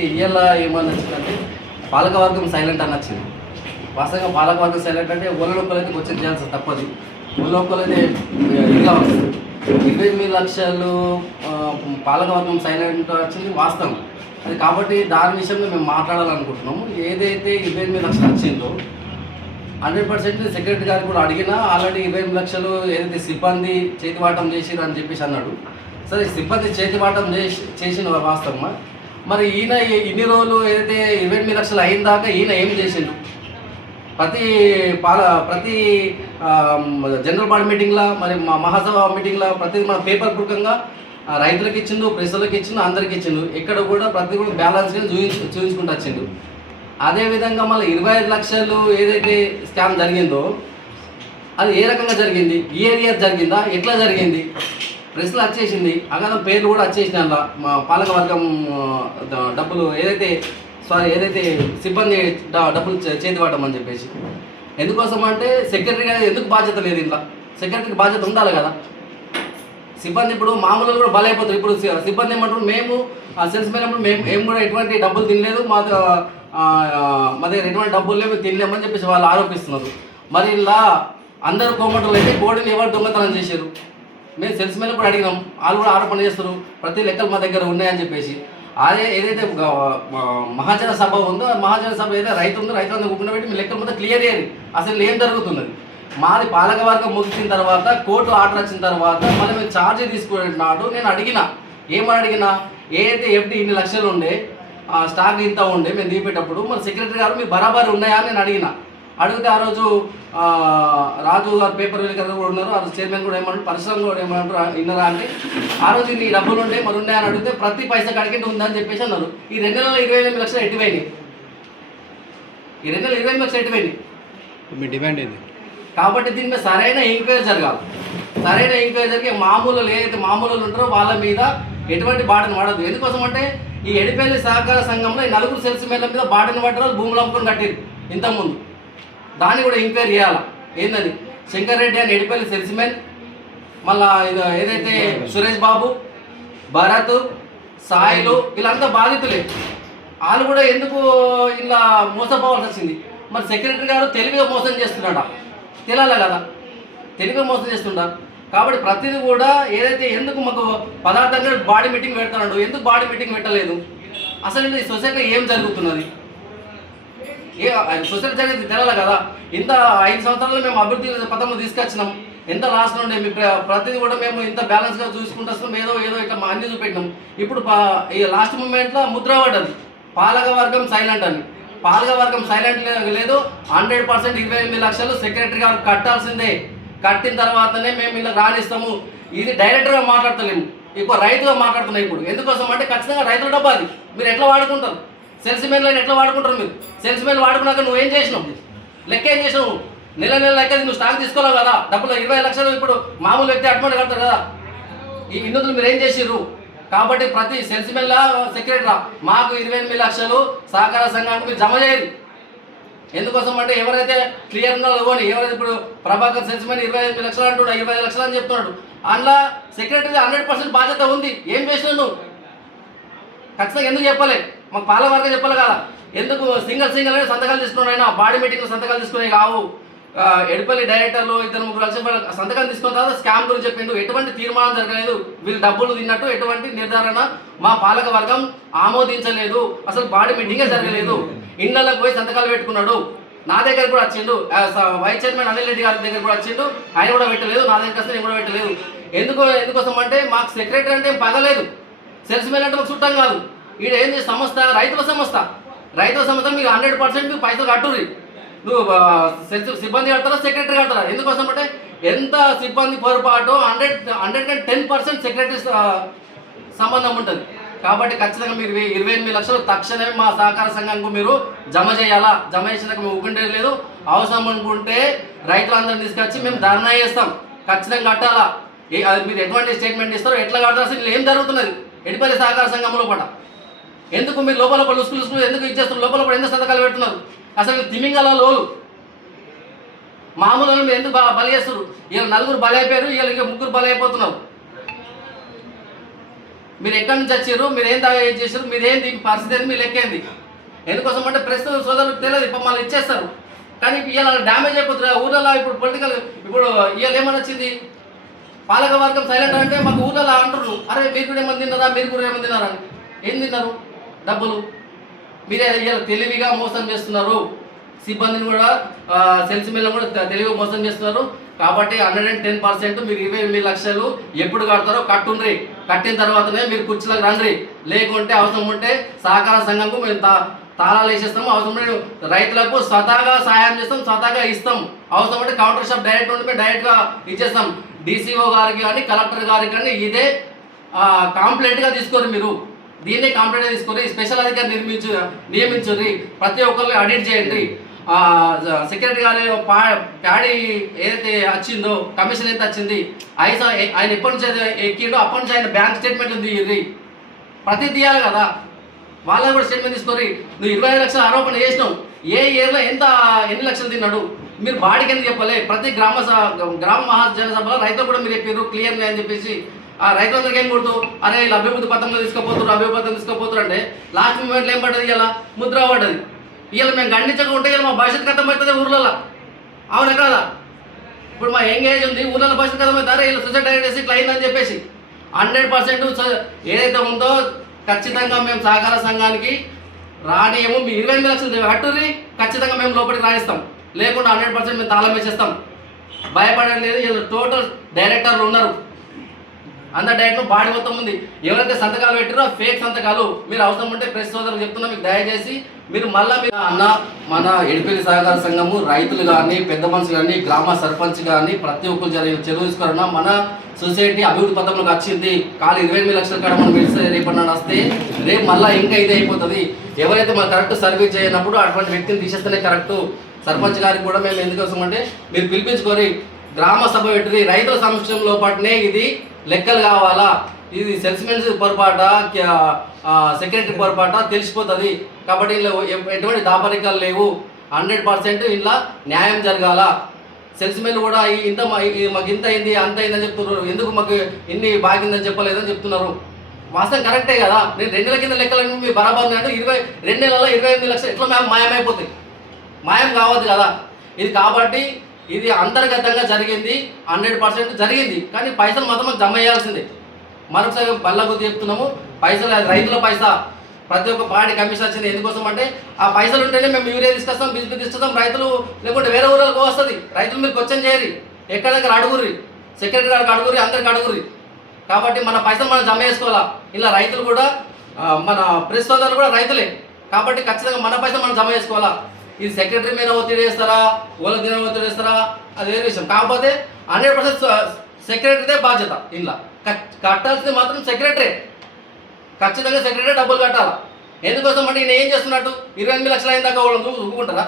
అయితే ఇవాళ ఏమని వచ్చిందంటే పాలకవర్గం సైలెంట్ అని వచ్చింది. వాస్తవంగా పాలకవర్గం సైలెంట్ అంటే ఊళ్ళోకి వచ్చి చేయాల్సి తప్పదు. ఊళ్ళోకి ఇంకా 28 లక్షలు పాలకవర్గం సైలెంట్ వచ్చింది వాస్తవం అది. కాబట్టి దాని విషయంలో మేము మాట్లాడాలనుకుంటున్నాము. ఏదైతే 28 లక్షలు వచ్చిందో 100% సెక్రటరీ గారు కూడా అడిగినా ఆల్రెడీ 28 లక్షలు ఏదైతే సిబ్బంది చేతివాటం చేసిరు అని చెప్పేసి అన్నాడు. సరే సిబ్బంది చేతివాటం చేసిన వాస్తవమా? మరి ఈయన ఇన్ని రోజులు ఏదైతే 28 లక్షలు అయిన దాకా ఈయన ఏం చేసిండు? ప్రతి జనరల్ బాడీ మీటింగ్లో మరి మహాసభ మీటింగ్లో ప్రతి మన పేపర్ పూర్వకంగా రైతులకు ఇచ్చిండు, ప్రజలకు ఇచ్చిండు, అందరికి ఇచ్చిండు. ఇక్కడ కూడా ప్రతి కూడా బ్యాలెన్స్గా చూపించుకుంటూ వచ్చిండు. అదేవిధంగా మళ్ళీ 25 లక్షలు ఏదైతే స్కామ్ జరిగిందో అది ఏ రకంగా జరిగింది, ఈ ఏరియా జరిగిందా, ఎట్లా జరిగింది, ప్రెస్లో వచ్చేసింది, అగదం పేర్లు కూడా వచ్చేసినాయి. అలా మా పాలకవర్గం డబ్బులు ఏదైతే సిబ్బంది డబ్బులు చేతివాటం అని చెప్పేసి. ఎందుకోసం అంటే సెక్రటరీ గారు ఎందుకు బాధ్యత లేదు? ఇంట్లో సెక్రటరీకి బాధ్యత ఉండాలి కదా. సిబ్బంది ఇప్పుడు మామూలు కూడా బలైపోతారు. ఇప్పుడు సిబ్బంది ఏమంటారు, మేము సెల్స్ పోయినప్పుడు మేము కూడా ఎటువంటి డబ్బులు తినలేదు, మా దగ్గర ఎటువంటి డబ్బులు లేవు, తినలేమని చెప్పేసి వాళ్ళు ఆరోపిస్తున్నారు. మరి ఇలా అందరు కోమటలు అయితే కోడిని ఎవరు దొంగతనం చేశారు? మేము సెల్స్ మీద కూడా అడిగినాం, వాళ్ళు కూడా ఆరోపణ చేస్తారు ప్రతి లెక్కలు మా దగ్గర ఉన్నాయని చెప్పేసి. అదే ఏదైతే మహాజన సభ ఉందో మహాజన సభ ఏదైతే రైతు ఉందో రైతులందరూ కూర్చోబెట్టి మీ లెక్కల మొత్తం క్లియర్ చేయాలి, అసలు ఏం జరుగుతున్నది. మాది పాలకవర్గం ముగిసిన తర్వాత కోర్టు ఆర్డర్ వచ్చిన తర్వాత మళ్ళీ మేము ఛార్జీ తీసుకున్నాడు. నేను ఏమని అడిగినా ఏదైతే ఎఫ్డి ఇన్ని లక్షలు ఉండే స్టాక్ ఇంత ఉండే మేము దీపేటప్పుడు మరి సెక్రటరీ గారు మీరు బరాబరి ఉన్నాయా అని నేను అడిగితే ఆ రోజు రాజు గారు పేపర్ విలేకరు కూడా ఉన్నారు, ఆ రోజు చైర్మన్ కూడా ఏమంటారు, పరిశ్రమ కూడా ఏమంటారు విన్నారా అంటే ఆ రోజు ఈ డబ్బులు ఉండే మరి ఉన్నాయని అడిగితే ప్రతి పైసా కడిగింటి ఉందని చెప్పేసి అన్నారు. ఈ 2 నెలల 28 లక్షలు ఎట్టిపోయినాయి, ఈ 2 నెలల 28 లక్షలు ఎట్టిపోయినాయి. మీ డిమాండ్ ఏంది? కాబట్టి దీని మీద సరైన ఎంక్వైరీ జరగాలి. సరైన ఎంక్వైరీ జరిగి మామూలు ఏదైతే మామూలు ఉంటారో వాళ్ళ మీద ఎటువంటి బాటను పడద్దు. ఎందుకోసం అంటే ఈ ఎడిపల్లి సహకార సంఘంలో ఈ 4 సెల్స్ మేల మీద బాటను పడ్డారు, భూములు అమ్ముకొని కట్టారు ఇంతకుముందు. దాన్ని కూడా ఎంక్వైరీ చేయాలి. ఏందని శంకర్ రెడ్డి అని ఎడిపల్లి సెల్స్మెన్, మళ్ళా ఏదైతే సురేష్ బాబు, భరత్, సాయిలు వీళ్ళంతా బాధితులే. వాళ్ళు కూడా ఎందుకు ఇలా మోసపోవాల్సి వచ్చింది? మరి సెక్రటరీ గారు తెలివిగా మోసం చేస్తున్నాడా? తెలియాలి కదా, తెలివిగా మోసం చేస్తుండా. కాబట్టి ప్రతిదీ కూడా ఏదైతే ఎందుకు మాకు పదార్థంగా బాడీ మీటింగ్ పెడతాడు, ఎందుకు బాడీ మీటింగ్ పెట్టలేదు? అసలు ఈ సొసైటీలో ఏం జరుగుతున్నది, సొసైటీ జరిగేది తెలియాలి కదా. ఇంత 5 సంవత్సరాలు మేము అభివృద్ధి పథంలో తీసుకొచ్చినాం, ఎంత లాస్ ఉండే మీ ప్రతిదీ కూడా మేము ఇంత బ్యాలెన్స్గా చూసుకుంటూ వస్తున్నాం, ఏదో ఇట్లా అన్ని చూపెట్టినాం. ఇప్పుడు ఈ లాస్ట్ మూమెంట్లో ముద్ర పడ్డది పాలకవర్గం సైలెంట్ అని. పాలకవర్గం సైలెంట్ లేదు, 100% 28 లక్షలు సెక్రటరీ గారు కట్టాల్సిందే. కట్టిన తర్వాతనే మేము ఇలా రాణిస్తాము. ఇది డైరెక్టర్గా మాట్లాడతలేము, ఇప్పుడు రైతుగా మాట్లాడుతున్నాం. ఇప్పుడు ఎందుకోసం అంటే ఖచ్చితంగా రైతుల డబ్బు అది మీరు ఎట్లా వాడుకుంటారు, సెల్స్ మెన్లను ఎట్లా వాడుకుంటారు? మీరు సెల్స్ మెన్ వాడుకున్నాక నువ్వేం చేసినావు, లెక్క ఏం చేసినావు? నెల లెక్క నువ్వు స్టాక్ తీసుకోలేవు కదా. డబ్బులు 20 లక్షలు ఇప్పుడు మామూలు వ్యక్తి అడ్వాన్స్ కడతారు కదా. ఈ ఇన్నుతులు మీరు ఏం చేసిర్రు? కాబట్టి ప్రతి సెల్స్ మెన్ల సెక్రటరీ మాకు 28 లక్షలు సహకార సంఘానికి జమ చేయాలి. ఎందుకోసం అంటే ఎవరైతే క్లియర్గా లేవని, ఎవరైతే ఇప్పుడు ప్రభాకర్ సెల్స్మెన్ 28 లక్షలు అంటున్నాడు, 25 లక్షలు అని చెప్తున్నాడు, అందులో సెక్రటరీ 100% బాధ్యత ఉంది. ఏం చేసినావు నువ్వు? ఖచ్చితంగా ఎందుకు చెప్పలే? మాకు పాలవర్గం చెప్పాలి కదా. ఎందుకు సింగల్ సంతకాలు తీసుకున్నాడు? ఆయన బాడీ మీటింగ్లో సంతకాలు తీసుకునే కావు. ఎడిపల్లి డైరెక్టర్లు 2-3 లక్షల సంతకాలు తీసుకున్న తర్వాత స్కామ్ గురించి చెప్పిండు. ఎటువంటి తీర్మానం జరగలేదు, వీళ్ళు డబ్బులు తిన్నట్టు ఎటువంటి నిర్ధారణ మా పాలక వర్గం ఆమోదించలేదు. అసలు బాడీ మీటింగే జరగలేదు. ఇళ్లకు పోయి సంతకాలు పెట్టుకున్నాడు. నా దగ్గర కూడా వచ్చిండు, వైస్ చైర్మన్ అనిల్ రెడ్డి గారి దగ్గర కూడా వచ్చిండు, ఆయన కూడా పెట్టలేదు. నా దగ్గర వస్తే నేను కూడా పెట్టలేదు. ఎందుకోసం అంటే మాకు సెక్రటరీ అంటే పగలేదు, సెల్స్మెన్ అంటే మాకు చుట్టం కాదు. ఈడ ఏంది సంస్థ, రైతుల సంస్థ మీరు 100% మీరు పైసలు కట్టుర్రి. నువ్వు సిబ్బంది కడతారా, సెక్రటరీ కడతారా? ఎందుకోసం అంటే ఎంత సిబ్బంది పొరపాటు 110% సెక్రటరీ సంబంధం ఉంటుంది. కాబట్టి ఖచ్చితంగా మీరు 28 లక్షలు తక్షణమే మా సహకార సంఘానికి మీరు జమ చేయాలా. జమ చేసినాక మేము ఊకుంటే లేదు, అవసరం అనుకుంటే రైతులందరినీ తీసుకొచ్చి మేము ధర్నా చేస్తాం. ఖచ్చితంగా కట్టాలా. మీరు ఎటువంటి స్టేట్మెంట్ ఇస్తారో, ఎట్లా కడతారు, అసలు ఏం జరుగుతున్నది ఎడిపల్లి సహకార సంఘం లోపల? ఎందుకు మీరు లోపల లుసుకులు ఎందుకు ఇచ్చేస్తారు? లోపల ఎందుకు సంతకాలు పెడుతున్నారు? అసలు తిమింగల లోలు మామూలు మీరు ఎందుకు బలి చేస్తారు? ఇలా 4 బలి అయిపోయారు, ఇలా 3 బలి అయిపోతున్నారు. మీరు ఎక్కడి నుంచి వచ్చారు, మీరు ఏం చేశారు, మీరు ఏంది పరిస్థితి ఏంది, మీరు లెక్కేంది. ఎందుకోసం అంటే ప్రస్తుతం సోదరులకు తెలియదు, ఇప్పుడు మళ్ళీ ఇచ్చేస్తారు. కానీ ఇవాళ డ్యామేజ్ అయిపోతుంది ఊళ్ళలో. ఇప్పుడు పొలిటికల్ ఇప్పుడు ఇవాళ ఏమని వచ్చింది, పాలక వర్గం సైలెంట్ అంటే మాకు ఊళ్ళలో అంటారు, అరే మీరు కూడా ఏమని తిన్నారా, మీరు కూడా ఏమని తిన్నారా అని. ఏం తిన్నారు డబ్బులు? మీరే ఇవాళ తెలివిగా మోసం చేస్తున్నారు, సిబ్బందిని కూడా సెల్స్ మిల్లు కూడా తెలివిగా మోసం చేస్తున్నారు. కాబట్టి 110% మీరు 28 లక్షలు ఎప్పుడు కడతారో కట్టుండ్రి. కట్టిన తర్వాతనే మీరు కుర్చీలకు రండి. లేకుంటే అవసరం ఉంటే సహకార సంఘంకు మేము తాళాలు వేసేస్తాము. అవసరం ఉంటే రైతులకు స్వతహాగా సహాయం చేస్తాం, స్వతహాగా ఇస్తాం. అవసరం ఉంటే కౌంటర్ షాప్ డైరెక్ట్ ఉంటే మేము డైరెక్ట్గా ఇచ్చేస్తాం. DCO గారికి కానీ కలెక్టర్ గారికి కానీ ఇదే కాంప్లైంట్గా తీసుకోరు. మీరు దీన్నే కాంప్లైంట్గా తీసుకొని స్పెషల్ అధికారి నియమించుర్రి. ప్రతి ఒక్కరిని ఆడిట్ చేయండి. సెక్రటరీ గారి ప్యాడీ ఏదైతే వచ్చిందో కమిషన్ ఎంత వచ్చింది, ఆయన ఎప్పటి నుంచి ఎక్కిండో అప్పటి నుంచి ఆయన బ్యాంక్ స్టేట్మెంట్లు తీయండి. ప్రతి తీయాలి కదా, వాళ్ళని కూడా స్టేట్మెంట్ తీసుకొని. నువ్వు 25 లక్షల ఆరోపణ చేసినావు, ఏ ఇయర్లో ఎన్ని లక్షలు తిన్నాడు, మీరు బాడీకి ఎందుకు చెప్పలే? ప్రతి గ్రామ మహాజన సభలో రైతులు కూడా మీరు చెప్పారు క్లియర్గా అని చెప్పేసి. ఆ రైతులందరికీ ఏం కొడుతూ, అరే వీళ్ళు అభివృద్ధి పథంలో తీసుకుపోతున్నారు, అభివృద్ధి పథకం తీసుకుపోతున్నారు అంటే లాస్ట్ మూమెంట్లో ఏం పడ్డది, ఇలా ముద్ర పడ్డది. వీళ్ళు మేము ఖండించకుంటే ఇలా మా భవిష్యత్తు కథం అవుతుంది ఊర్లలో. అవునా కదా? ఇప్పుడు మా యంగ్ ఏజ్ ఉంది, ఊర్లలో భవిష్యత్తు కథం అవుతారే వీళ్ళు సూసైడ్ డైరెక్ట్ ఇట్లా అయిందని చెప్పేసి. 100% ఏదైతే ఉందో ఖచ్చితంగా మేము సహకార సంఘానికి రానియము. మీ 28 లక్షలు కట్టుర్రి, ఖచ్చితంగా మేము లోపలికి రాయిస్తాం. లేకుండా 100% మేము తాళం వేసేస్తాం. భయపడలేదు. వీళ్ళు టోటల్ డైరెక్టర్లు ఉన్నారు, అందరు డైరెక్టర్ బాడీ మొత్తం ఉంది. ఎవరైతే సంతకాలు పెట్టారో ఫేక్ సంతకాలు. మీరు అవసరం ఉంటే ప్రెస్ సోదరులకు చెప్తున్నా, మీకు దయచేసి మీరు మళ్ళీ అన్న మన ఎడిపల్లి సహకార సంఘము రైతులు కానీ పెద్ద మనుషులు కానీ గ్రామ సర్పంచ్ కానీ ప్రతి ఒక్కరు చెరువు తీసుకోరన్నా. మన సొసైటీ అభివృద్ధి పథంలోకి వచ్చింది. కాలు 28 లక్షల కాడ మనం పెడితే రేపన్నా వస్తే రేపు మళ్ళీ ఇంకా ఇదే అయిపోతుంది. ఎవరైతే మనం కరెక్ట్ సర్వీస్ చేయనప్పుడు అటువంటి వ్యక్తిని తీసేస్తేనే కరెక్టు. సర్పంచ్ గారికి కూడా మేము ఎందుకోసం అంటే మీరు పిలిపించుకొని గ్రామ సభ పెట్టి రైతుల సమక్షంలో పాటునే ఇది లెక్కలు కావాలా, ఇది సెల్స్మెన్స్ పొరపాట, సెక్రటరీ పొరపాట తెలిసిపోతుంది. కాబట్టి ఇందులో ఎటువంటి దాపరికాలు లేవు. 100% ఇంట్లో న్యాయం జరగాల. సెల్స్మెన్ కూడా మాకు ఇంత అయింది అంత అయిందని చెప్తున్నారు, ఎందుకు మాకు ఇన్ని బాగిందని చెప్పలేదని చెప్తున్నారు. వాస్తవం కరెక్టే కదా. నేను 2 నెలల కింద లెక్కలు మీరు బరాబర్ అంటే 2 నెలల్లో 28 లక్షలు ఎట్లా మాయమైపోతాయి? మాయం కావద్దు కదా ఇది. కాబట్టి ఇది అంతర్గతంగా జరిగింది, 100% జరిగింది. కానీ పైసలు మాత్రం జమ చేయాల్సిందే. మరొకసారి బల్లగుద్ది చెప్తున్నాము, పైసలు రైతుల పైసా ప్రతి ఒక్క పాడి కమిషన్ వచ్చింది. ఎందుకోసం అంటే ఆ పైసలు ఉంటేనే మేము యూరియా తీసుకొస్తాం, బిజిపీ తీసుకొస్తాం. రైతులు లేకుంటే వేరే ఊళ్ళకి వస్తుంది. రైతులు మీరు క్వశ్చన్ చేయరు, ఎక్కడ దగ్గర అడుగుర్రి, సెక్రటరీ గారికి అడుగుర్రి, అందరికి అడుగుర్రి. కాబట్టి మన పైసలు మనం జమ చేసుకోవాలా. ఇలా రైతులు కూడా మన ప్రెస్ సోదరులు కూడా రైతులే. కాబట్టి ఖచ్చితంగా మన పైసలు మనం జమ చేసుకోవాలా. ఇది సెక్రటరీ మీద ఒత్తిడి వేస్తారా, వాళ్ళ మీద ఒత్తిడి వేస్తారా, అది వేరే విషయం. కాకపోతే 100% సెక్రటరీదే బాధ్యత. ఇలా కట్టాల్సింది మాత్రం సెక్రటరీ. ఖచ్చితంగా సెక్రటరీ డబ్బులు కట్టాలా. ఎందుకోసం అంటే ఈయన ఏం చేస్తున్నట్టు 28 లక్షలు అయిన దాకా వాళ్ళు చూసుకుంటారా?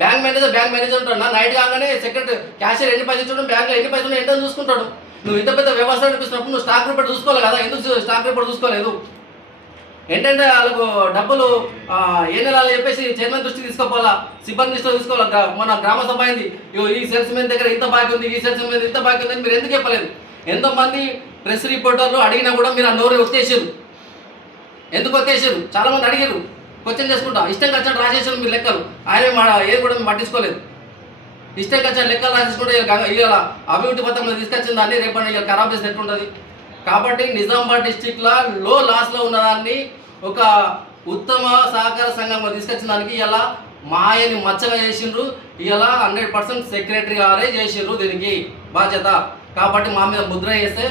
బ్యాంక్ మేనేజర్ ఉంటాడు. నైట్ కాగానే సెక్రటరీ క్యాషియర్ ఎన్ని పైసలు చూడడం, బ్యాంక్లో ఎన్ని పైసలు ఏంటో చూసుకుంటాడు. నువ్వు ఇంత పెద్ద వ్యవస్థ నడిపిస్తున్నప్పుడు నువ్వు స్టాక్ రిపోర్ట్ చూసుకోవాలి కదా. ఎందుకు స్టాక్ రిపోర్ట్ చూసుకోలేదు? ఏంటంటే వాళ్ళకు డబ్బులు ఏ నెలలో చెప్పేసి చైర్మన్ దృష్టికి తీసుకోవాలా, సిబ్బంది దృష్టిలో తీసుకోవాలా. మన గ్రామ సభ అయింది, ఈ సేల్స్ మెన్ దగ్గర ఇంత బాకీ ఉంది, ఈ సేల్స్ మెన్ ఇంత బాకీ ఉంది అని మీరు ఎందుకు చెప్పలేదు? ఎంతోమంది ప్రెస్ రిపోర్టర్లు అడిగినా కూడా మీరు ఆ నోరు వచ్చేసారు. ఎందుకు వచ్చేసారు? చాలామంది అడిగారు, క్వశ్చన్ చేసుకుంటా. ఇష్టంగా వచ్చినట్టు రాసేసారు మీరు లెక్కలు. ఆయన ఏది కూడా మేము పట్టించుకోలేదు. ఇష్టంగా వచ్చిన లెక్కలు రాసేసుకుంటే ఇవాళ అభివృద్ధి పథకంలో తీసుకొచ్చిన దాన్ని రేపటి ఇలా ఖరాబ్ చేసి ఎట్లుంటుంది. కాబట్టి నిజామాబాద్ డిస్టిక్లో లో లాస్లో ఉన్నదాన్ని ఒక ఉత్తమ సహకార సంఘంలో తీసుకొచ్చిన దానికి ఇలా మాయని మచ్చగా చేసిండ్రు. ఇలా 100% సెక్రటరీ గారే చేసిండ్రు దీనికి బాధ్యత. కాబట్టి మా మీద ముద్ర వేస్తే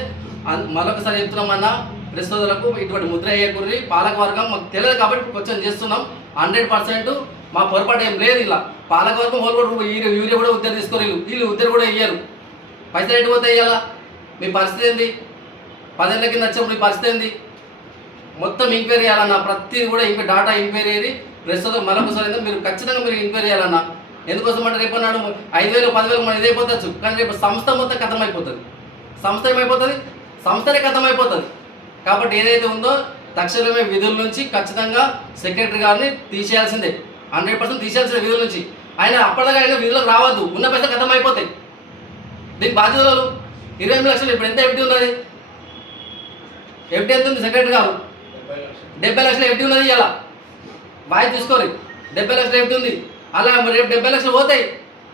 మరొకసారి చెప్తున్నామన్నా ప్రెస్ సోదరులకు ఇటువంటి ముద్ర వేయకూరి. పాలకవర్గం మాకు తెలియదు కాబట్టి క్వశ్చన్ చేస్తున్నాం. 100% మా పొరపాటు ఏం లేదు. ఇలా పాలకవర్గం వాళ్ళు కూడా యూరియా కూడా ఉద్దరు తీసుకోరు, వీళ్ళు ఉద్దరు కూడా ఇయ్యారు. పైసలు ఎటు పోతే ఇవ్వాలా? మీ పరిస్థితి ఏంది? 10 ఏళ్ళ కింద వచ్చినప్పుడు మీ పరిస్థితి ఏంది? మొత్తం ఎంక్వైరీ చేయాలన్నా, ప్రతిదీ కూడా డాటా ఎంక్వైరీ అయ్యి ప్రెస్ మరొకసారి మీరు ఖచ్చితంగా మీరు ఎంక్వైరీ చేయాలన్నా. ఎందుకోసం అంటే రేపు నాడు 5,000 10,000 మనం ఇదైపోవచ్చు. కానీ రేపు సంస్థ మొత్తం కథమైపోతుంది. సంస్థ ఏమైపోతుంది? సంస్థనే కథమైపోతుంది. కాబట్టి ఏదైతే ఉందో తక్షణమే విధుల నుంచి ఖచ్చితంగా సెక్రటరీ గారిని తీసేయాల్సిందే. 100% తీసేయాల్సిందే విధుల నుంచి. ఆయన అప్పటిదాకా ఆయన విధులకు రావద్దు, ఉన్న పైసలు కథమైపోతాయి. దీనికి బాధ్యతలు 28 లక్షలు ఇప్పుడు ఎంత ఎఫ్టీ ఉన్నది? ఎఫ్టీ ఎంత ఉంది సెక్రటరీ గారు? 70 లక్షల ఎఫ్టీ ఉన్నది. ఇలా బాయ్ తీసుకోరు, 70 లక్షల ఎఫ్టీ ఉంది. అలా రేపు 70 లక్షలు పోతాయి.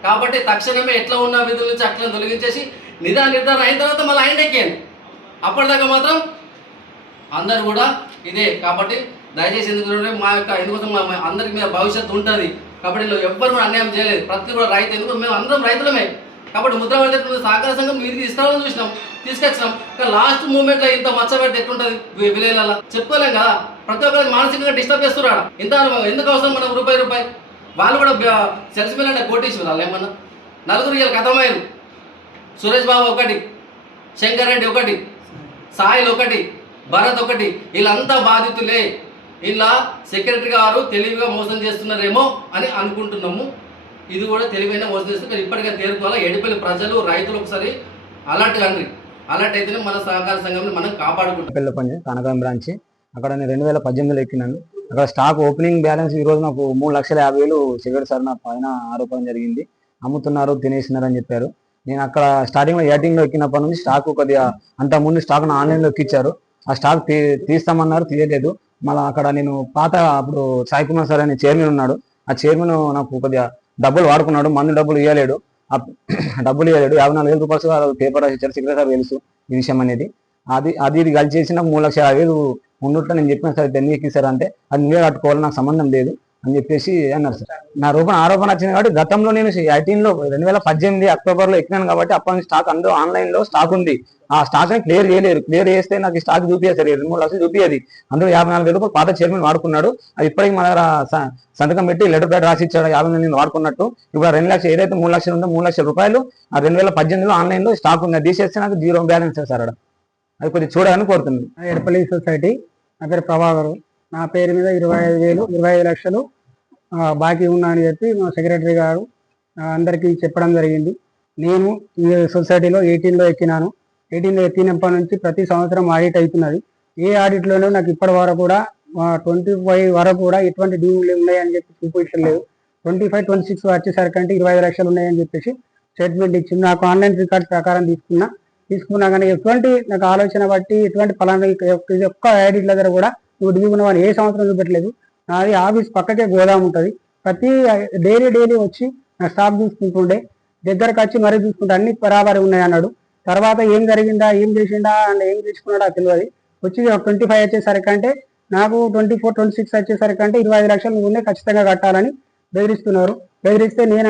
కాబట్టి తక్షణమే ఎట్లా ఉన్న విధుల నుంచి అట్లా తొలగించేసి నిర్ధారణ అయిన తర్వాత మళ్ళీ ఆయన ఎక్కేయండి. అప్పటిదాకా మాత్రం అందరు కూడా ఇదే. కాబట్టి దయచేసి ఎందుకోసం అందరికి మీద భవిష్యత్తు ఉంటుంది. కాబట్టి ఎవ్వరు కూడా అన్యాయం చేయలేదు. ప్రతి కూడా రైతు, ఎందుకు మేము అందరం రైతులమే. కాబట్టి ముద్ర సహకార సంఘం మీదికి తీసుకురావాలని చూసినాం, తీసుకొచ్చినాం. కానీ లాస్ట్ మూమెంట్లో ఇంత మచ్చ పెడితే ఎట్లుంటుంది విలేజ్లలో చెప్పుకోలేం కదా. ప్రతి ఒక్కరికి మానసికంగా డిస్టర్బ్ చేస్తున్నాడు. ఇంత ఎందుకు అవసరం మనం రూపాయి వాళ్ళు కూడా సెల్స్ మీద కోటేశ్వరు వాళ్ళు ఏమన్నా నలుగురు ఇలా కథమయ్యారు. సురేష్ బాబు ఒకటి, శంకర్ రెడ్డి ఒకటి, సాయిల్ ఒకటి, భరత్ ఒకటి, వీళ్ళంతా బాధితులే. ఇలా సెక్రటరీ గారు తెలివిగా మోసం చేస్తున్నారేమో అని అనుకుంటున్నాము. ఇది కూడా తెలివైన మోసం చేస్తే ఇప్పటికే తేరుకోవాలా. ఎడిపల్లి ప్రజలు రైతులు ఒకసారి అలర్ట్ కండి. అలర్ట్ అయితేనే మన సహకార సంఘంలో మనం కాపాడుకుంటాం. పెళ్ళపంచి కనకాలం బ్రాంచ్ అక్కడ నేను 2018లో ఎక్కినాను. అక్కడ స్టాక్ ఓపెనింగ్ బ్యాలెన్స్ ఈ రోజు నాకు 3,50,000 సెక్రటరీ సార్ నా పైన ఆరోపణ జరిగింది. అమ్ముతున్నారు, తినేసినారు అని చెప్పారు. నేను అక్కడ స్టార్టింగ్లో 18లో ఎక్కినప్పటి నుంచి స్టాక్ కొద్దిగా అంత ముందు స్టాక్ ఆన్లైన్లో ఎక్కించారు. ఆ స్టాక్ తీస్తామన్నారు, తీయలేదు. మళ్ళీ అక్కడ నేను పాత అప్పుడు సాయి కుమార్ సార్ అనే చైర్మన్ ఉన్నాడు. ఆ చైర్మన్ నాకు కొద్దిగా డబ్బులు వాడుకున్నాడు, మందు డబ్బులు ఇవ్వలేడు. డబ్బులు ఇవ్వలేడు. 54,000 రూపాయలు పేపర్ రాసి ఇచ్చారు. సెక్రటరీ సార్ తెలుసు ఈ విషయం అనేది. ఇది కలిసి చేసి నాకు 3,50,000 ఉన్నట్లు నేను చెప్పిన సార్ ఎందుకు ఎక్కిస్తారు అంటే అది నువ్వే కట్టుకోవాలి, నాకు సంబంధం లేదు అని చెప్పేసి అన్నారు సార్. నా ఆరోపణ వచ్చింది కాబట్టి గతంలో నేను 18లో 2018 అక్టోబర్లో ఎక్కినాను కాబట్టి అప్పటి నుంచి స్టాక్ అందరూ ఆన్లైన్లో స్టాక్ ఉంది. ఆ స్టాక్ ని క్లియర్ చేయలేరు. క్లియర్ చేస్తే నాకు ఈ స్టాక్ చూపించారు సార్. 2-3 లక్షలు చూపించేది. అందులో 54,000 రూపాయలు పాత చైర్మన్ వాడుకున్నాడు. అది ఇప్పటికి మన దగ్గర సంతకం పెట్టి లెటర్ ప్యాడ్ రాసి ఇచ్చాడు 50,000 వాడుకున్నట్టు. ఇప్పుడు 2 లక్షలు ఏదైతే 3 లక్షలు ఉందో 3 లక్షల రూపాయలు ఆ 2018లో ఆన్లైన్లో స్టాక్ ఉంది. తీసేస్తే నాకు 0 బ్యాలెన్స్ సార్. అది కొద్దిగా చూడాలని కోరుతుంది. ఎడపల్లి సొసైటీ, నా పేరు ప్రభాకర్. నా పేరు మీద 25 లక్షలు బాకీ ఉన్నా అని చెప్పి మా సెక్రటరీ గారు అందరికీ చెప్పడం జరిగింది. నేను ఈ సొసైటీలో 18లో ఎక్కినాను. 18లో ఎక్కినప్పటి నుంచి ప్రతి సంవత్సరం ఆడిట్ అవుతున్నది. ఏ ఆడిట్లోనూ నాకు ఇప్పటి వరకు కూడా 25 వరకు కూడా ఎటువంటి డ్యూలు ఉన్నాయని చెప్పి చూపించలేదు. 25, 26 వచ్చేసరికంటే 25 లక్షలు ఉన్నాయని చెప్పేసి స్టేట్మెంట్ ఇచ్చింది. నాకు ఆన్లైన్ రికార్డ్ ప్రకారం తీసుకున్నా కానీ ఎటువంటి నాకు ఆలోచన బట్టి ఎటువంటి ఫలానా ఇది ఒక్క ఆడిట్ దగ్గర కూడా నువ్వు డ్యూ ఉన్నావని ఏ సంవత్సరం చూపెట్టలేదు. నాది ఆఫీస్ పక్కకే గోదాం ఉంటుంది. ప్రతి డైలీ వచ్చి నా స్టాక్ చూసుకుంటుండే, దగ్గరకు వచ్చి మరీ చూసుకుంటే అన్ని బరాబరి ఉన్నాయి అన్నాడు. తర్వాత ఏం జరిగిందా, ఏం చేసిండా అండ్ ఏం తీసుకున్నాడా తెలియదు. వచ్చి 25 వచ్చేసరికంటే నాకు 24, 26 వచ్చేసరికంటే 25 లక్షలు నువ్వు ఖచ్చితంగా కట్టాలని బెదిరిస్తున్నారు. బెదిరిస్తే నేను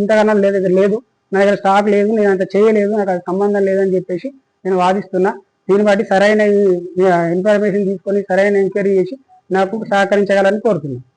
ఇంతకన్నా లేదు, నా దగ్గర స్టాక్ లేదు, నేను అంత చేయలేదు, నాకు అది సంబంధం లేదని చెప్పేసి నేను వాదిస్తున్నా. దీన్ని బట్టి సరైన ఇన్ఫర్మేషన్ తీసుకొని సరైన ఎంక్వైరీ చేసి నాకు సహకరించగలని కోరుతున్నాను.